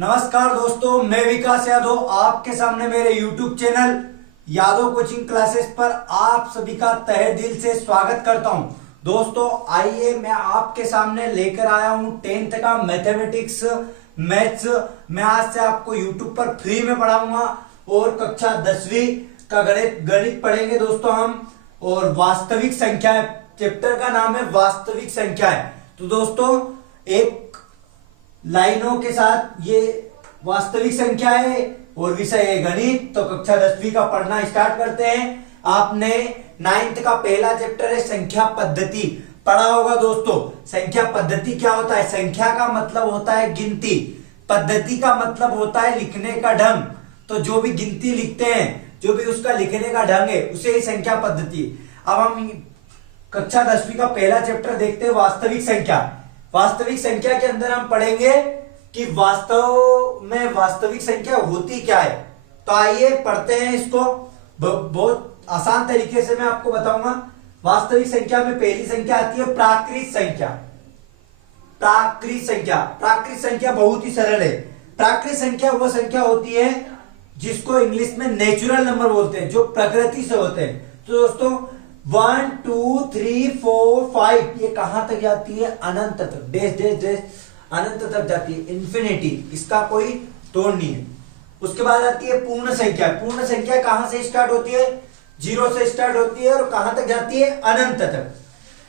नमस्कार दोस्तों, मैं विकास यादव आपके सामने मेरे YouTube channel Yadav coaching classes पर आप सभी का तहे दिल से स्वागत करता हूं। दोस्तों आइए मैं आपके सामने लेकर आया हूं 10th का मैथमेटिक्स मैथ्स। मैं आज से आपको YouTube पर फ्री में पढ़ाऊंगा और कक्षा 10वीं का गणित पढ़ेंगे दोस्तों हम। और वास्तविक संख्या चैप्टर का नाम है वास्तविक संख्या है। तो दोस्तों एक लाइनों के साथ ये वास्तविक संख्या है और विषय है गणित। तो कक्षा 10वीं का पढ़ना स्टार्ट करते हैं। आपने 9th का पहला चैप्टर है संख्या पद्धति पढ़ा होगा दोस्तों। संख्या पद्धति क्या होता है? संख्या का मतलब होता है गिनती, पद्धति का मतलब होता है लिखने का ढंग। तो जो भी गिनती लिखते हैं, जो भी उसका लिखने का ढंग है, उसे ही संख्या पद्धति। अब हम कक्षा 10वीं का पहला चैप्टर देखते हैं वास्तविक संख्या। वास्तविक संख्या के अंदर हम पढ़ेंगे कि वास्तव में वास्तविक संख्या होती क्या है। तो आइए पढ़ते हैं इसको। बहुत आसान तरीके से मैं आपको बताऊंगा। वास्तविक संख्या में पहली संख्या आती है प्राकृत संख्या। प्राकृत संख्या बहुत ही सरल है। प्राकृत संख्या वो संख्या होती है जिसको इंग्लिश में नेचुरल नंबर बोलते हैं, जो प्रकृति से होते हैं। तो दोस्तों 1 2 3 4 5 ये कहां तक जाती है? अनंत तक, डैश डैश डैश अनंत तक जाती है, इन्फिनिटी। इसका कोई तोड़ नहीं है। उसके बाद आती है पूर्ण संख्या। पूर्ण संख्या कहां से स्टार्ट होती है? 0 से स्टार्ट होती है और कहां तक जाती है? अनंत तक।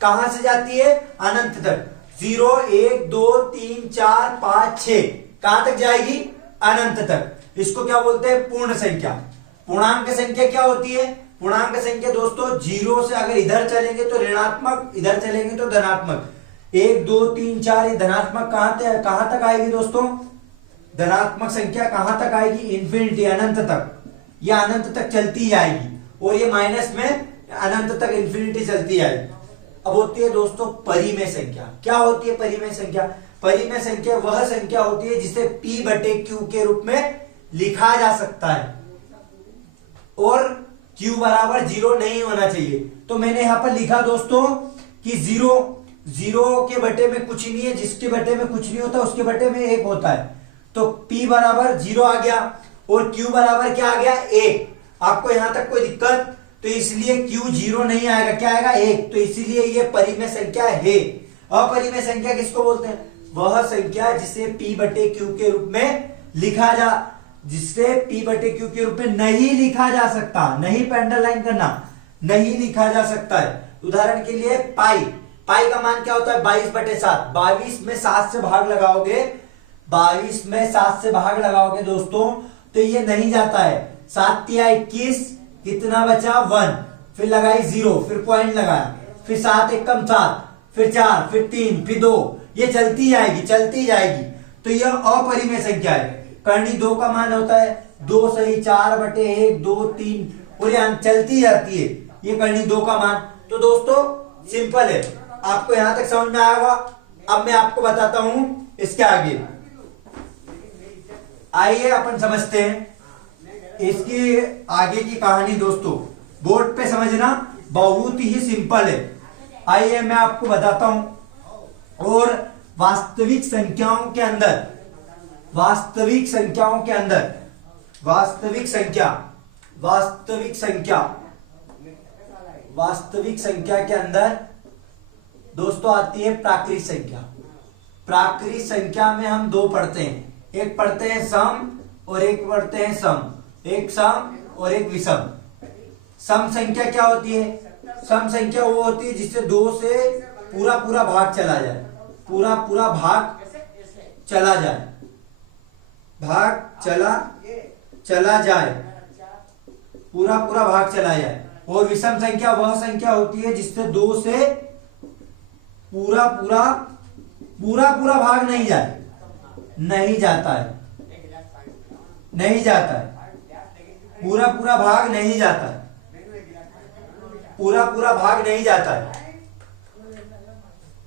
कहां से जाती है? अनंत तक। 0 1 2 3 4 5 6 कहां तक जाएगी? अनंत तक। इसको क्या बोलते हैं? पूर्ण संख्या। पूर्णांक संख्या क्या होती है? पूर्णांक संख्या दोस्तों 0 से अगर इधर चलेंगे तो ऋणात्मक, इधर चलेंगे तो धनात्मक। 1 2 3 4 ये धनात्मक कहां तक आएगी दोस्तों? धनात्मक संख्या कहां तक आएगी? इन्फिनिटी, अनंत तक। ये अनंत तक चलती जाएगी। और ये माइनस में अनंत तक इन्फिनिटी चलती जाएगी। अब होती है दोस्तों परिमेय संख्या। क्या होती है परिमेय संख्या? परिमेय संख्या वह संख्या होती है जिसे P/Q के रूप में लिखा जा सकता है और Q बराबर 0 नहीं होना चाहिए। तो मैंने यहां पर लिखा दोस्तों कि 0 के बटे में कुछ नहीं है। जिसके बटे में कुछ नहीं होता उसके बटे में 1 होता है। तो P बराबर 0 आ गया और Q बराबर क्या आ गया? 1। आपको यहां तक कोई दिक्कत? तो इसलिए Q 0 नहीं आएगा। क्या आएगा? 1। तो इसीलिए ये परिमेय संख्या है। अपरिमेय संख्या किसको बोलते हैं? वह संख्या जिसे P/Q के रूप में जिससे P/Q के रूप में नहीं लिखा जा सकता। नहीं पे अंडरलाइन करना, नहीं लिखा जा सकता है। उदाहरण के लिए पाई का मान क्या होता है? 22/7। 22 में 7 से भाग लगाओगे, 22 में 7 से भाग लगाओगे दोस्तों तो ये नहीं जाता है। 7 × 21 कितना बचा? 1। फिर लगाई 0, फिर पॉइंट लगाया, फिर 7 × 1 = 7, फिर 4, फिर 3, फिर 2। ये चलती जाएगी। तो यह अपरिमेय संख्या है। करनी 2 का मान होता है 2 सही 4/1 2 3 और ये चलती जाती है। ये करनी 2 का मान। तो दोस्तों सिंपल है। आपको यहां तक समझ में आया होगा। अब मैं आपको बताता हूं इसके आगे। आइए अपन समझते हैं इसकी आगे की कहानी। दोस्तों बोर्ड पे समझना बहुत ही सिंपल है। आइए मैं आपको बताता हूं। और वास्तविक संख्याओं के अंदर वास्तविक संख्या के अंदर दोस्तों आती है प्राकृत संख्या। प्राकृत संख्या में हम 2 पढ़ते हैं। एक पढ़ते हैं सम और एक पढ़ते हैं सम। एक सम और एक विषम। सम संख्या क्या होती है? सम संख्या वो होती है जिससे 2 से पूरा भाग चला जाए। पूरा भाग चला जाए। पूरा भाग चला जाए। और विषम संख्या वह संख्या होती है जिससे 2 से पूरा भाग नहीं जाता है। पूरा भाग नहीं जाता है।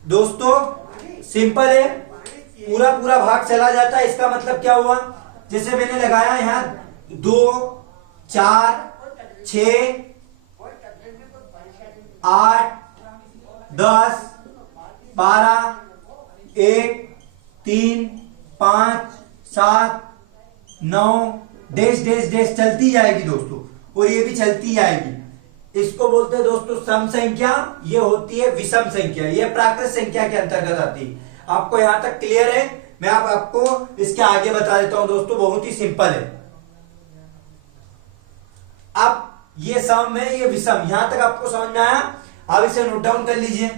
दोस्तों सिंपल है। पूरा भाग चला जाता है। इसका मतलब क्या हुआ? जैसे मैंने लगाया यहां 2 4 6 8 10 12 1 3 5 7 9 डैश डैश डैश चलती जाएगी दोस्तों, और ये भी चलती जाएगी। इसको बोलते हैं दोस्तों सम संख्या, ये होती है विषम संख्या, ये प्राकृत संख्या के अंतर्गत आती है। आपको यहां तक क्लियर है? मैं आपको इसके आगे बता देता हूं दोस्तों, बहुत ही सिंपल है। अब ये सम है, ये विषम, यहां तक आपको समझ में आया? आप इसे नोट डाउन कर लीजिए।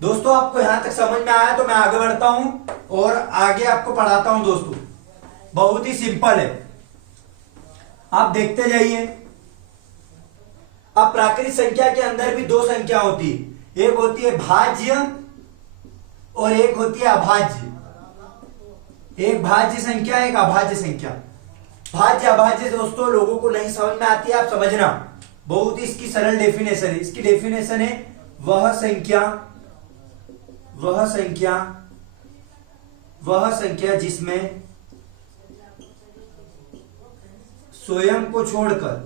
दोस्तों आपको यहां तक समझ में आया तो मैं आगे बढ़ता हूं और आगे आपको पढ़ाता हूं दोस्तों। बहुत ही सिंपल है, आप देखते जाइए। अब प्राकृत संख्या के अंदर भी दो संख्या होती है, एक होती है भाज्य और एक होती है अभाज्य। एक भाज्य संख्या, एक अभाज्य संख्या। भाज्य अभाज्य दोस्तों लोगों को नहीं समझ में आती है, आप समझना। बहुत ही इसकी सरल डेफिनेशन है। इसकी डेफिनेशन है वह संख्या जिसमें स्वयं को छोड़कर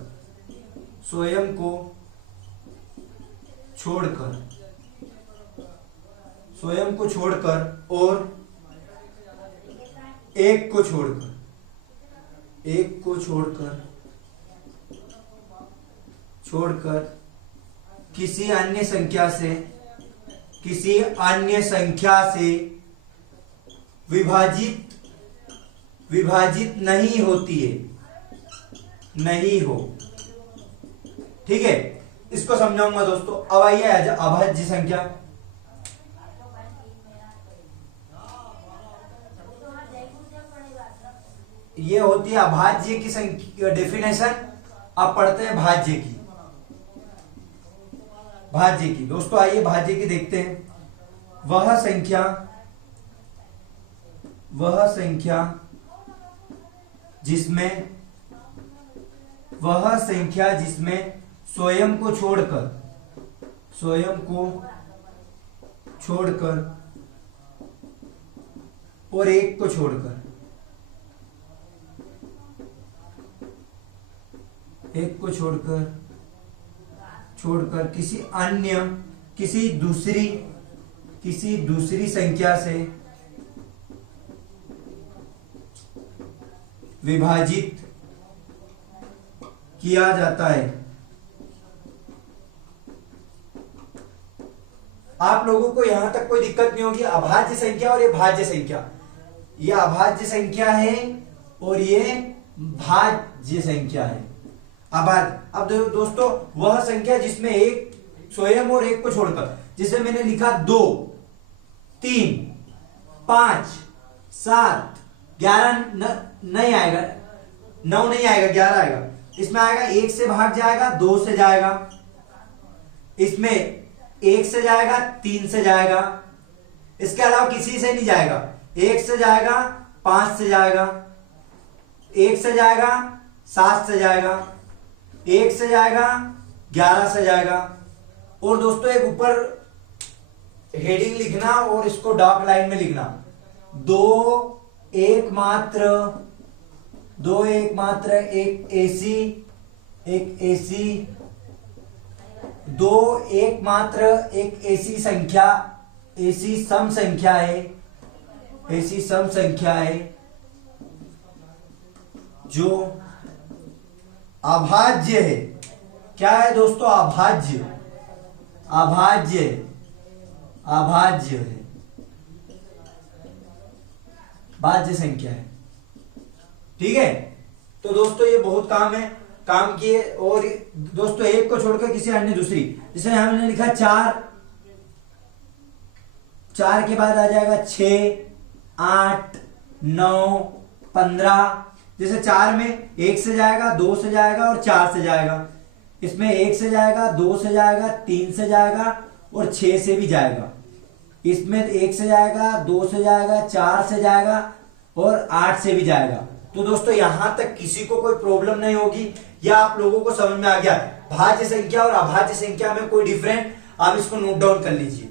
और एक को छोड़कर किसी अन्य संख्या से विभाजित नहीं होती है, नहीं हो। ठीक है, इसको समझाऊंगा दोस्तों। अब आइए अभाज्य संख्या। ये होती है अभाज्य की संख्या डेफिनेशन। अब पढ़ते हैं भाज्य की। दोस्तों आइए भाज्य की देखते हैं। वह संख्या जिसमें स्वयं को छोड़कर और एक को छोड़कर किसी दूसरी संख्या से विभाजित किया जाता है। आप लोगों को यहां तक कोई दिक्कत नहीं होगी। अभाज्य संख्या और ये भाज्य संख्या, ये अभाज्य संख्या है और ये भाज्य संख्या है। अब दोस्तों वह संख्या जिसमें एक स्वयं और एक को छोड़कर, जिसे मैंने लिखा 2 3 5 7 11 नहीं आएगा, 9 नहीं आएगा, 11 आएगा। इसमें आएगा 1 से भाग जाएगा, 2 से जाएगा, इसमें 1 से जाएगा, 3 से जाएगा, इसके अलावा किसी से नहीं जाएगा। 1 से जाएगा, 5 से जाएगा, 1 से जाएगा, 7 से जाएगा, 1 से जाएगा, 11 से जाएगा। और दोस्तों एक ऊपर हेडिंग लिखना और इसको डॉट लाइन में लिखना, 2 एकमात्र एक ऐसी संख्या, ऐसी सम संख्या है जो अभाज्य है। क्या है दोस्तों? अभाज्य है, भाज्य संख्या है। ठीक है, तो दोस्तों ये बहुत काम किए। और दोस्तों एक को छोड़कर किसी अन्य दूसरी, जैसे हमने लिखा 4 के बाद आ जाएगा 6 8 9 15। जैसे 4 में 1 से जाएगा, 2 से जाएगा और 4 से जाएगा। इसमें 1 से जाएगा, 2 से जाएगा, 3 से जाएगा और 6 से भी जाएगा। इसमें 1 से जाएगा, 2 से जाएगा, 4 से जाएगा और 8 से भी जाएगा। तो दोस्तों यहां तक किसी को कोई प्रॉब्लम नहीं होगी, या आप लोगों को समझ में आ गया भाज्य संख्या और अभाज्य संख्या में कोई डिफरेंट। आप इसको नोट डाउन कर लीजिए।